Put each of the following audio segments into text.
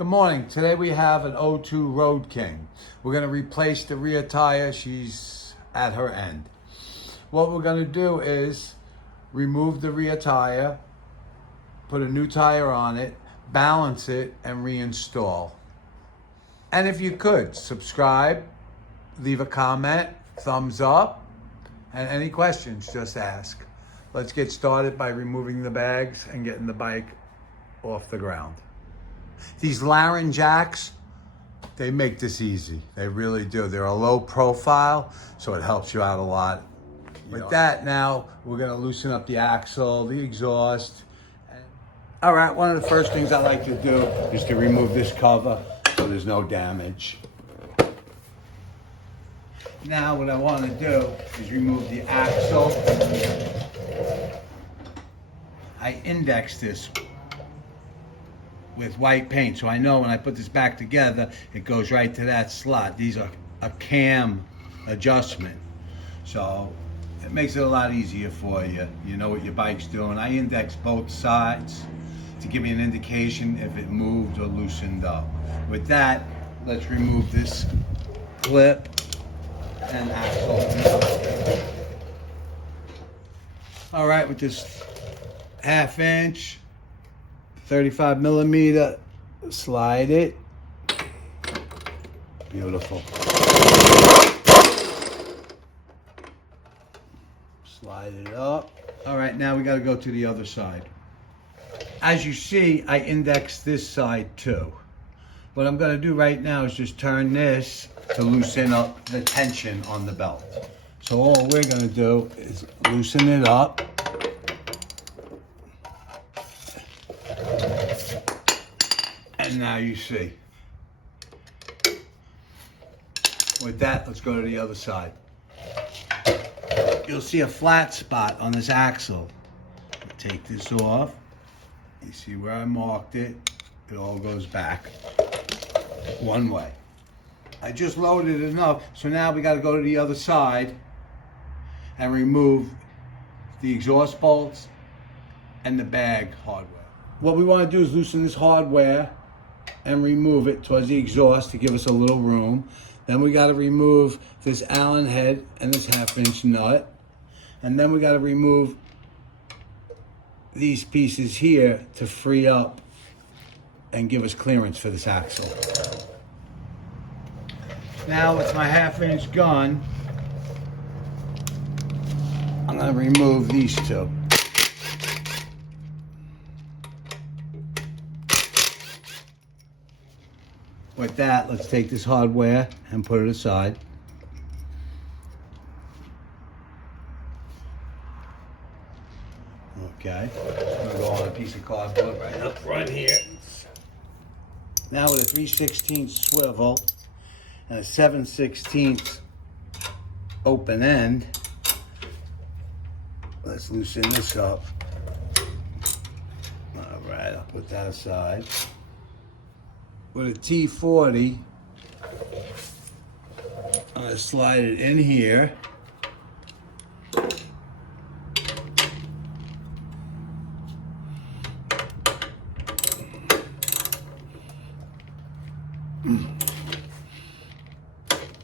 Good morning. Today we have an '02 Road King. We're going to replace the rear tire. She's at her end. What we're going to do is remove the rear tire, put a new tire on it, balance it, and reinstall. And if you could, subscribe, leave a comment, thumbs up, and any questions, just ask. Let's get started by removing the bags and getting the bike off the ground. These Laren jacks, they make this easy. They really do. They're a low profile, so it helps you out a lot. With that, now we're gonna loosen up the axle, the exhaust. All right, one of the first things I like to do is to remove this cover so there's no damage. Now what I want to do is remove the axle. I index this with white paint, so I know when I put this back together, it goes right to that slot. These are a cam adjustment, so it makes it a lot easier for you. You know what your bike's doing. I index both sides to give me an indication if it moved or loosened up. With that, let's remove this clip and axle. All right, with this 1/2 inch 35 millimeter, slide it. Beautiful. Slide it up. All right, now we got to go to the other side. As you see, I index this side too. What I'm going to do right now is just turn this to loosen up the tension on the belt. So all we're going to do is loosen it up. And now you see. With that, let's go to the other side. You'll see a flat spot on this axle. Take this off. You see where I marked it? It all goes back one way. I just loaded it enough, so now we got to go to the other side and remove the exhaust bolts and the bag hardware. What we want to do is loosen this hardware and remove it towards the exhaust to give us a little room. Then we got to remove this Allen head and this 1/2 inch nut. And then we got to remove these pieces here to free up and give us clearance for this axle. Now with my 1/2 inch gun, I'm going to remove these two. With that, let's take this hardware and put it aside. Okay, I'm gonna go on a piece of cardboard right up front here. Now with a 3/16 swivel and a 7/16 open end, let's loosen this up. All right, I'll put that aside. With a T40, I'm going to slide it in here.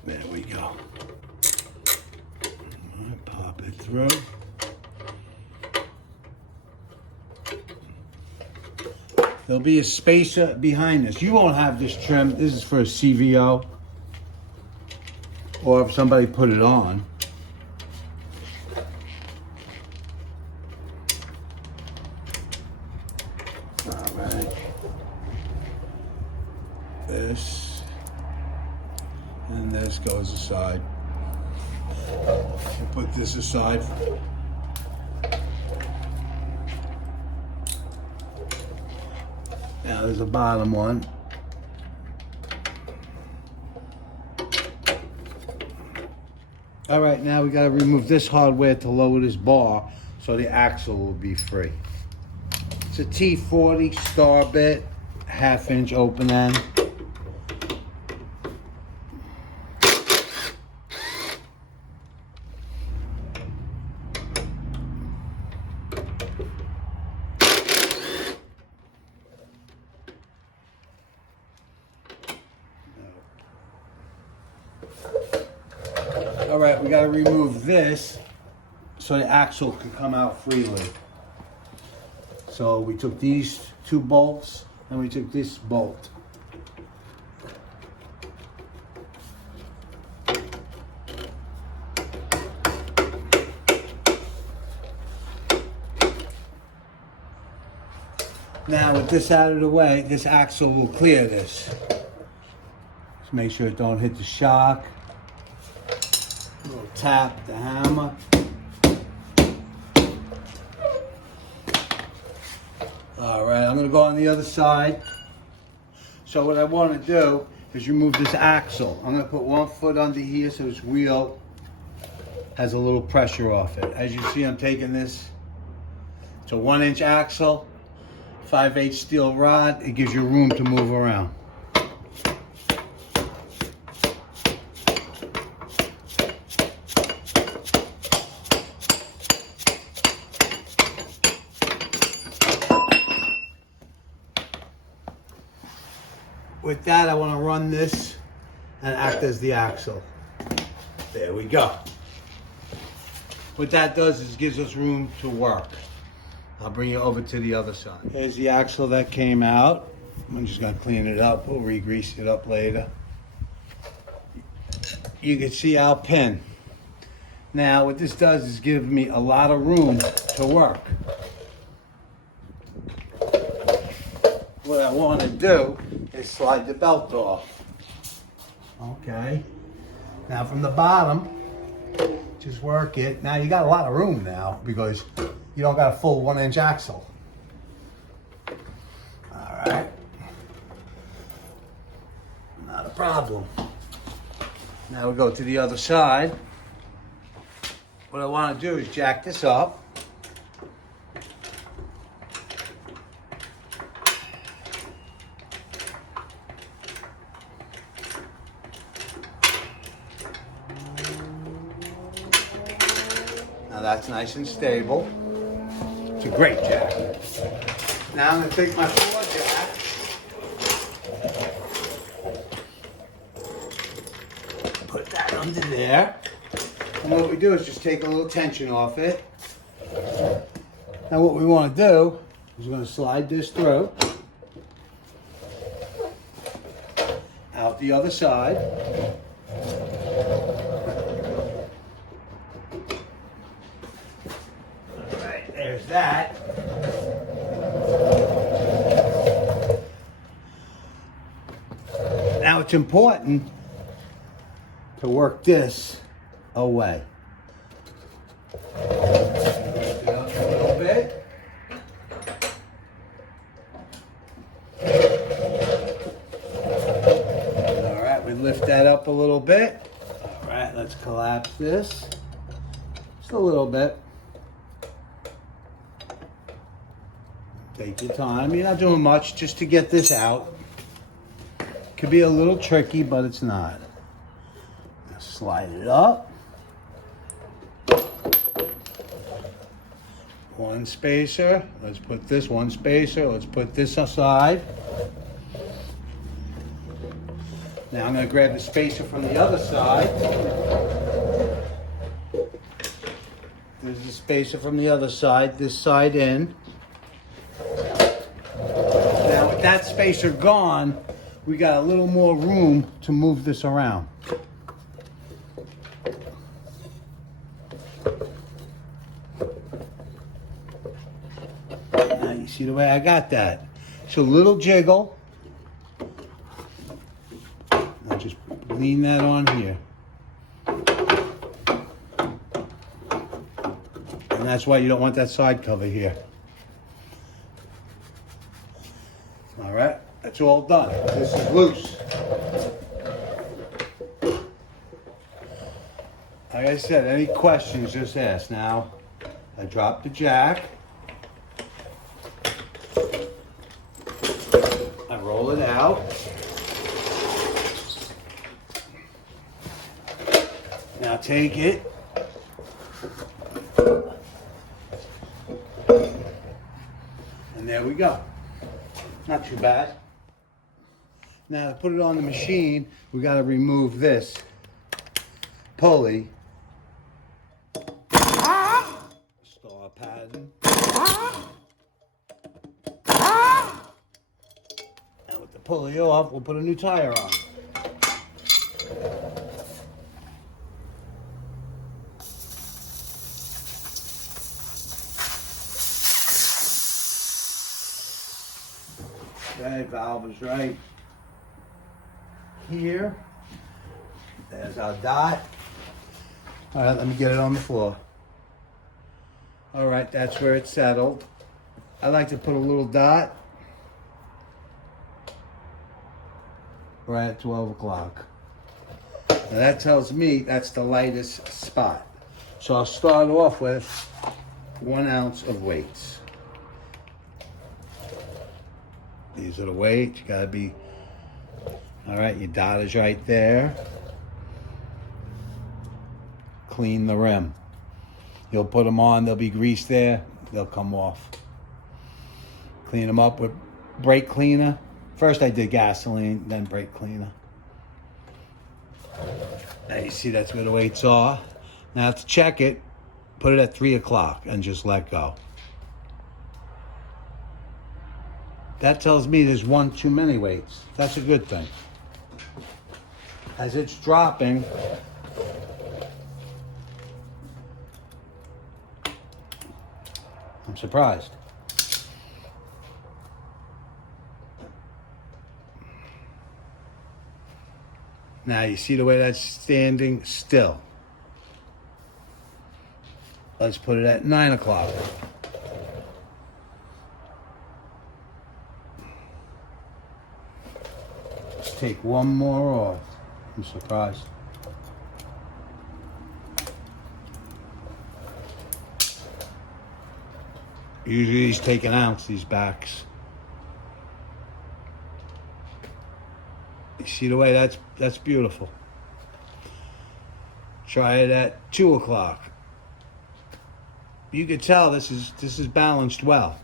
There we go. Pop it through. There'll be a spacer behind this. You won't have this trim. This is for a CVO, or if somebody put it on. All right. This and this goes aside. We'll put this aside. Now there's a bottom one. All right, now we got to remove this hardware to lower this bar so the axle will be free. It's a T40 star bit, 1/2 inch open end. All right, we got to remove this so the axle can come out freely. So we took these 2 bolts and we took this bolt. Now with this out of the way, this axle will clear this. Just make sure it don't hit the shock. A little tap, the hammer. All right, I'm gonna go on the other side. So what I wanna do is remove this axle. I'm gonna put 1 foot under here so this wheel has a little pressure off it. As you see, I'm taking this. It's a 1-inch axle, 5/8 steel rod. It gives you room to move around. With that, I want to run this and act as the axle. There we go. What that does is gives us room to work. I'll bring you over to the other side. Here's the axle that came out. I'm just going to clean it up. We'll re-grease it up later. You can see our pin. Now, what this does is give me a lot of room to work. What I want to do is slide the belt off. Okay. Now from the bottom, just work it. Now you got a lot of room now because you don't got a full 1-inch axle. All right. Not a problem. Now we go to the other side. What I want to do is jack this up. Now that's nice and stable. It's a great jack. Now I'm going to take my 4 jack, put that under there, and what we do is just take a little tension off it. Now what we want to do is we're going to slide this through, out the other side. There's that. Now it's important to work this away. Lift it up a little bit. All right, we lift that up a little bit. All right, let's collapse this. Just a little bit. Take your time. You're not doing much just to get this out. Could be a little tricky, but it's not. Now slide it up. 1 spacer. Let's put this 1 spacer. Let's put this aside. Now I'm going to grab the spacer from the other side. There's the spacer from the other side. This side in. Now with that spacer gone, we got a little more room to move this around. Now you see the way I got that. It's a little jiggle. Now just lean that on here. And that's why you don't want that side cover here. All right, that's all done. This is loose. Like I said, any questions, just ask. Now, I drop the jack. I roll it out. Now take it. And there we go. Not too bad. Now to put it on the machine, we got to remove this pulley padding. And with the pulley off, we'll put a new tire on. Okay, valve is right here. There's our dot. All right, let me get it on the floor. All right, that's where it's settled. I like to put a little dot right at 12 o'clock. Now that tells me that's the lightest spot. So I'll start off with 1 ounce of weights. These are the weights. You gotta be, all right, your dot is right there. Clean the rim. You'll put them on, they'll be greased there, they'll come off. Clean them up with brake cleaner. First I did gasoline, then brake cleaner. Now you see that's where the weights are. Now to check it, put it at 3 o'clock and just let go. That tells me there's 1 too many weights. That's a good thing. As it's dropping, I'm surprised. Now you see the way that's standing still. Let's put it at 9 o'clock. Let's take 1 more off. I'm surprised. Usually these take 1 ounce, these backs. You see the way that's beautiful. Try it at 2 o'clock. You can tell this is balanced well.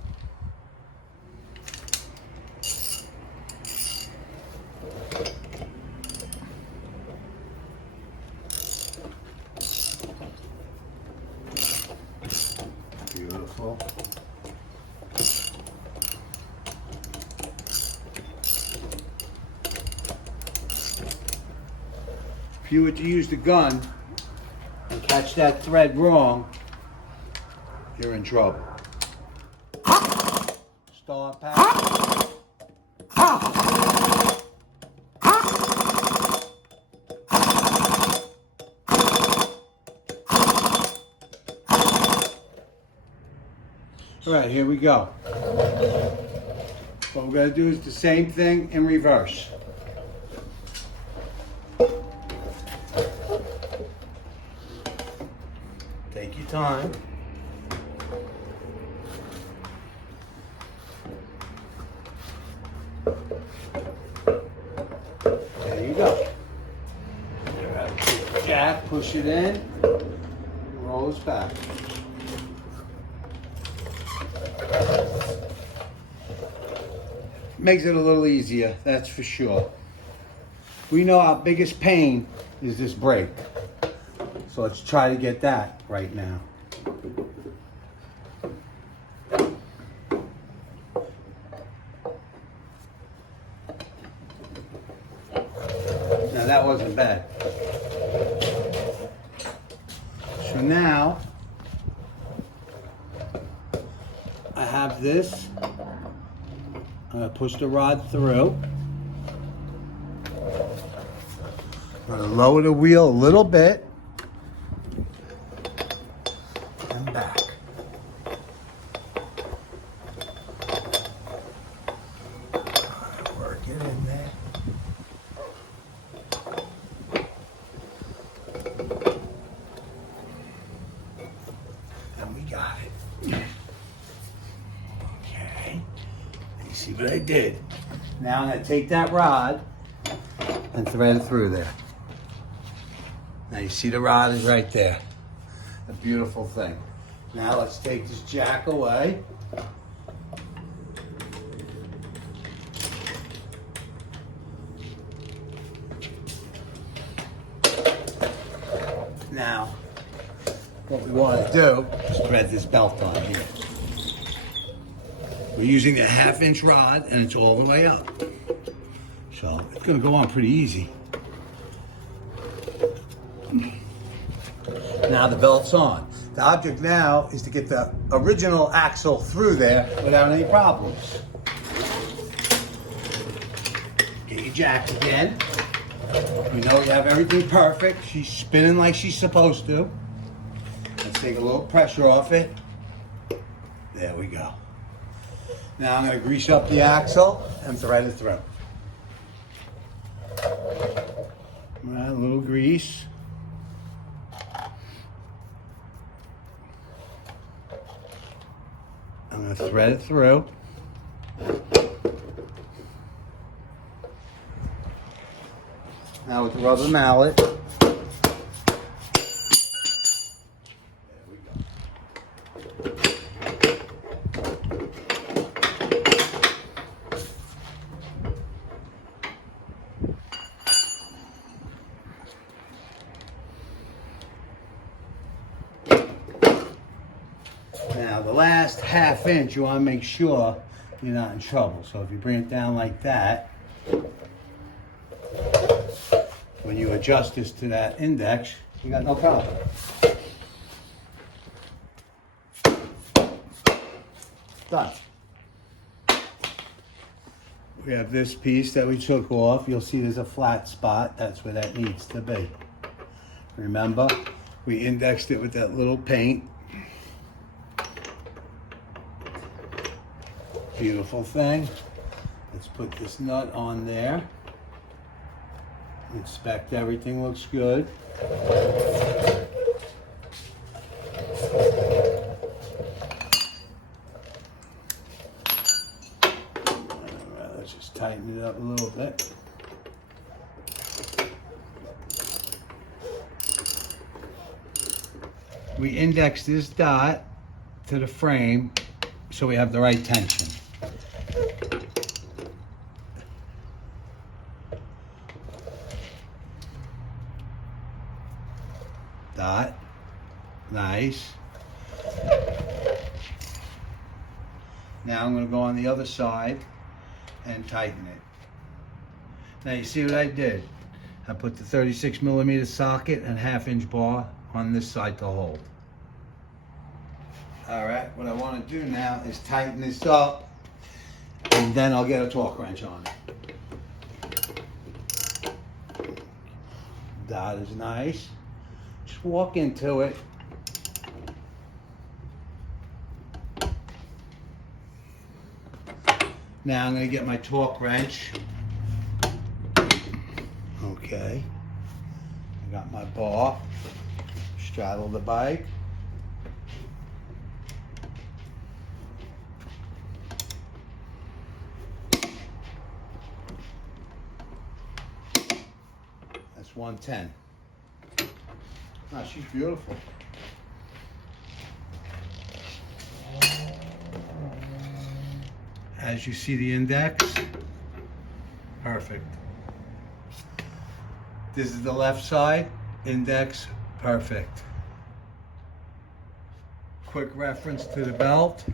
Beautiful. If you were to use the gun and catch that thread wrong, you're in trouble. Start pack. All right, here we go. What we're going to do is the same thing in reverse. Take your time. There you go. Jack, push it in, roll this back. Makes it a little easier, that's for sure. We know our biggest pain is this brake. So let's try to get that right now. Now that wasn't bad. So now I have this. I'm going to push the rod through. I'm going to lower the wheel a little bit. And back. Work it in there. And we got it. Okay. You see what I did? Now I'm going to take that rod and thread it through there. Now you see the rod is right there. A beautiful thing. Now let's take this jack away. Now, what we want to do is thread this belt on here. We're using the 1/2-inch rod and it's all the way up. So it's going to go on pretty easy. Now the belt's on. The object now is to get the original axle through there without any problems. Get your jacks again. You know you have everything perfect. She's spinning like she's supposed to. Let's take a little pressure off it. There we go. Now I'm going to grease up the axle and thread it through. All right, a little grease. I'm going to thread it through. Now with the rubber mallet, there we go. Now the last 1/2 inch, you want to make sure you're not in trouble. So if you bring it down like that, when you adjust this to that index, you got no problem. Done. We have this piece that we took off. You'll see there's a flat spot. That's where that needs to be. Remember, we indexed it with that little paint. Beautiful thing. Let's put this nut on there. Inspect everything looks good. Alright, let's just tighten it up a little bit. We index this dot to the frame so we have the right tension. Dot. Nice. Now I'm going to go on the other side and tighten it. Now you see what I did? I put the 36mm socket and 1/2-inch bar on this side to hold. Alright, what I want to do now is tighten this up and then I'll get a torque wrench on it. Dot is nice. Just walk into it. Now I'm going to get my torque wrench. Okay. I got my bar. Straddle the bike. That's 110. Oh, she's beautiful. As you see the index, perfect. This is the left side, index, perfect. Quick reference to the belt.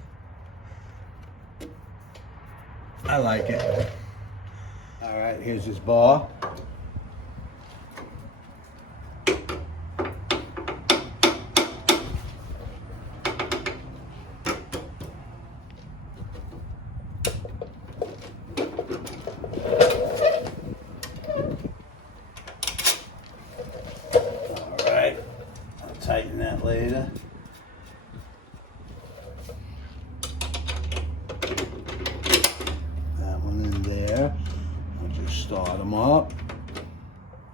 I like it. All right, here's his bar. Tighten that later. That one in there. I'll just start them up.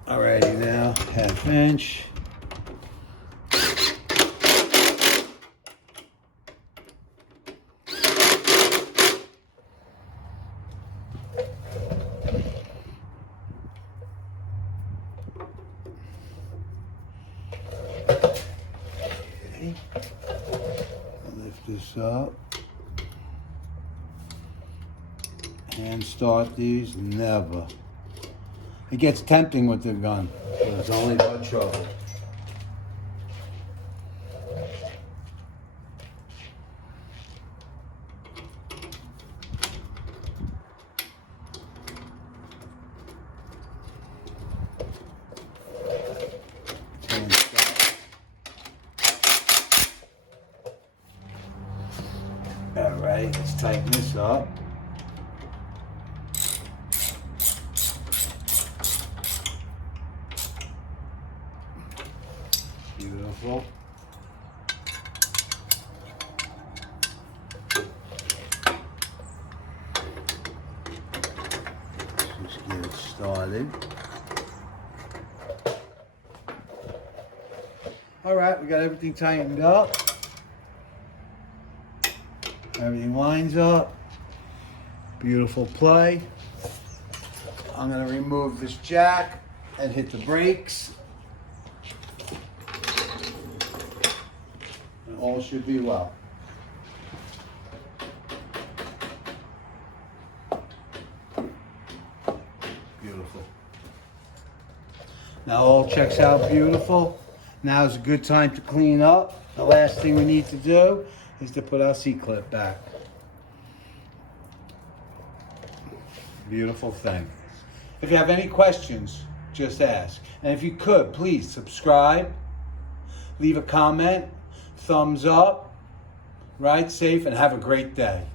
Alrighty now, 1/2-inch. Lift this up and start these. Never. It gets tempting with the gun, but it's only about trouble. tighten this up. Beautiful. Just get it started. All right, we got everything tightened up. Everything lines up. Beautiful play. I'm going to remove this jack and hit the brakes. And all should be well. Beautiful. Now all checks out beautiful. Now is a good time to clean up. The last thing we need to do is to put our C-clip back. Beautiful thing. If you have any questions, just ask. And if you could, please subscribe, leave a comment, thumbs up, ride safe, and have a great day.